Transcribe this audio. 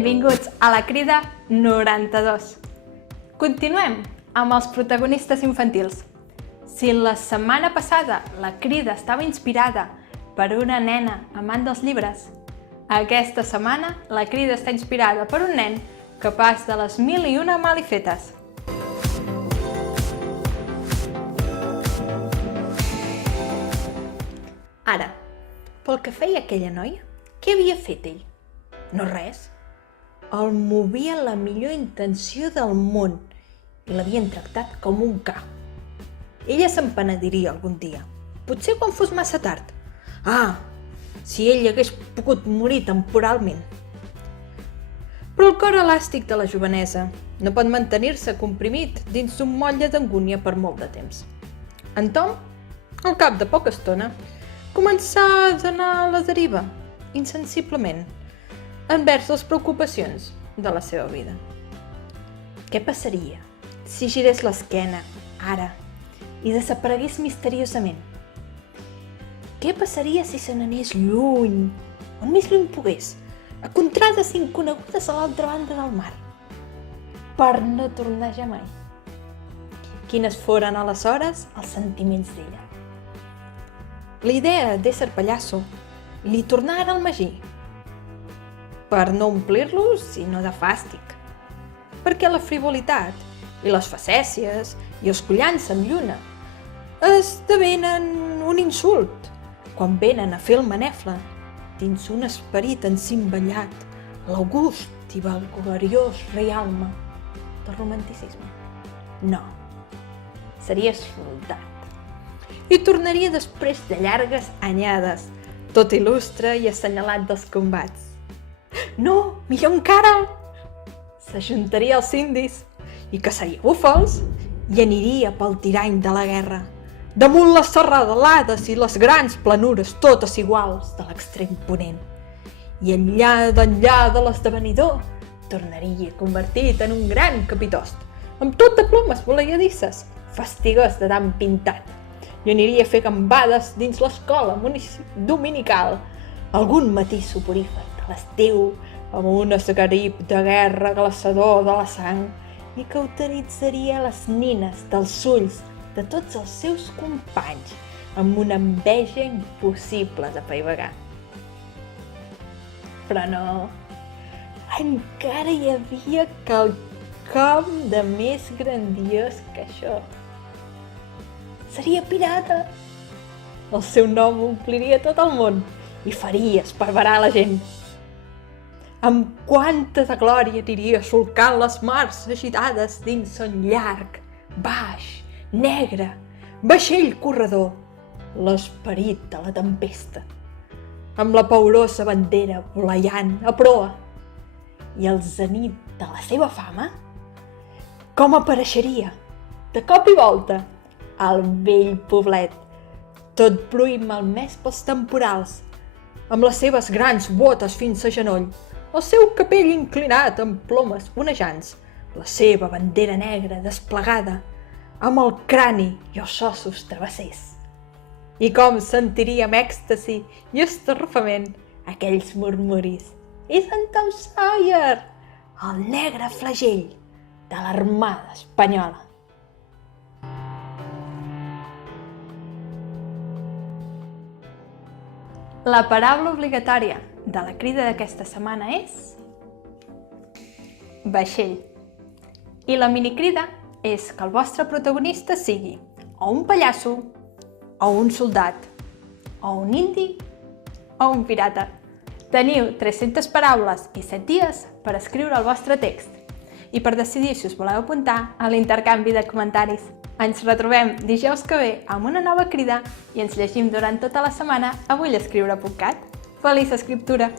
Benvinguts a la crida 92. Continuem amb els protagonistes infantils. Si la setmana passada la crida estava inspirada per una nena amant dels llibres, aquesta setmana la crida està inspirada per un nen capaç de les 1001 malifetes. Ara, pel que feia aquella noia, què havia fet ell? No res. El movia la millor intenció del món i l'havien tractat com un ca. Ella se'n penediria algun dia, potser quan fos massa tard. Si ell hagués pogut morir temporalment. Però el cor elàstic de la jovenesa no pot mantenir-se comprimit dins d'un motlle d'angúnia per molt de temps. En Tom, al cap de poca estona, començà a anar a la deriva, insensiblement, envers les preocupacions de la seva vida. Què passaria si girés l'esquena, ara, i desaparegués misteriosament? Què passaria si se n'anés lluny, on més lluny pogués, a contrades inconegudes a l'altra banda del mar, per no tornar ja mai? Quines foren aleshores els sentiments d'ella? La idea d'ésser pallasso li tornara al magí, per no omplir-lo, sinó de fàstic. Perquè la frivolitat i les facècies i els collants amb lluna esdevenen un insult quan venen a fer el manefla dins un esperit encimballat a l'august i valgloriós reialme del romanticisme. No, seria soldat. I tornaria després de llargues anyades, tot il·lustre i assenyalat dels combats. No, millor encara! S'ajuntaria als indis i caçaria búfals i aniria pel tirany de la guerra, damunt les serralades i les grans planures totes iguals de l'extrem ponent. I enllà de l'esdevenidor tornaria convertit en un gran capitost, amb tot de plomes voleiadisses, fastigós de tant pintat, i aniria a fer gambades dins l'escola dominical algun matí soporífer de l'estiu amb un esgarip de guerra glaçador de la sang i cauteritzaria les nines dels ulls de tots els seus companys amb una enveja impossible d'apaivagar. Però no, encara hi havia quelcom de més grandiós que això. Seria pirata. El seu nom ompliria tot el món i faria esparverar la gent. Amb quanta de glòria aniria solcant les mars agitades dins son llarg, baix, negre, vaixell corredor, l'esperit de la tempesta, amb la paurosa bandera voleiant a proa. I el zenit de la seva fama, com apareixeria, de cop i volta, al vell poblet, tot brull malmès pels temporals, amb les seves grans botes fins a genoll, el seu capell inclinat amb plomes onejants, la seva bandera negra desplegada, amb el crani i els ossos travessers. I com sentiria amb èxtasi i estarrufament aquells murmuris. És en Tom Sawyer, el negre flagell de l'armada espanyola. La paraula obligatòria de la crida d'aquesta setmana és vaixell. I la minicrida és que el vostre protagonista sigui o un pallasso, o un soldat, o un indi, o un pirata. Teniu 300 paraules i 7 dies per escriure el vostre text i per decidir si us voleu apuntar a l'intercanvi de comentaris. Ens retrobem dijous que ve amb una nova crida i ens llegim durant tota la setmana a vullescriure.cat. Feliç escriptura!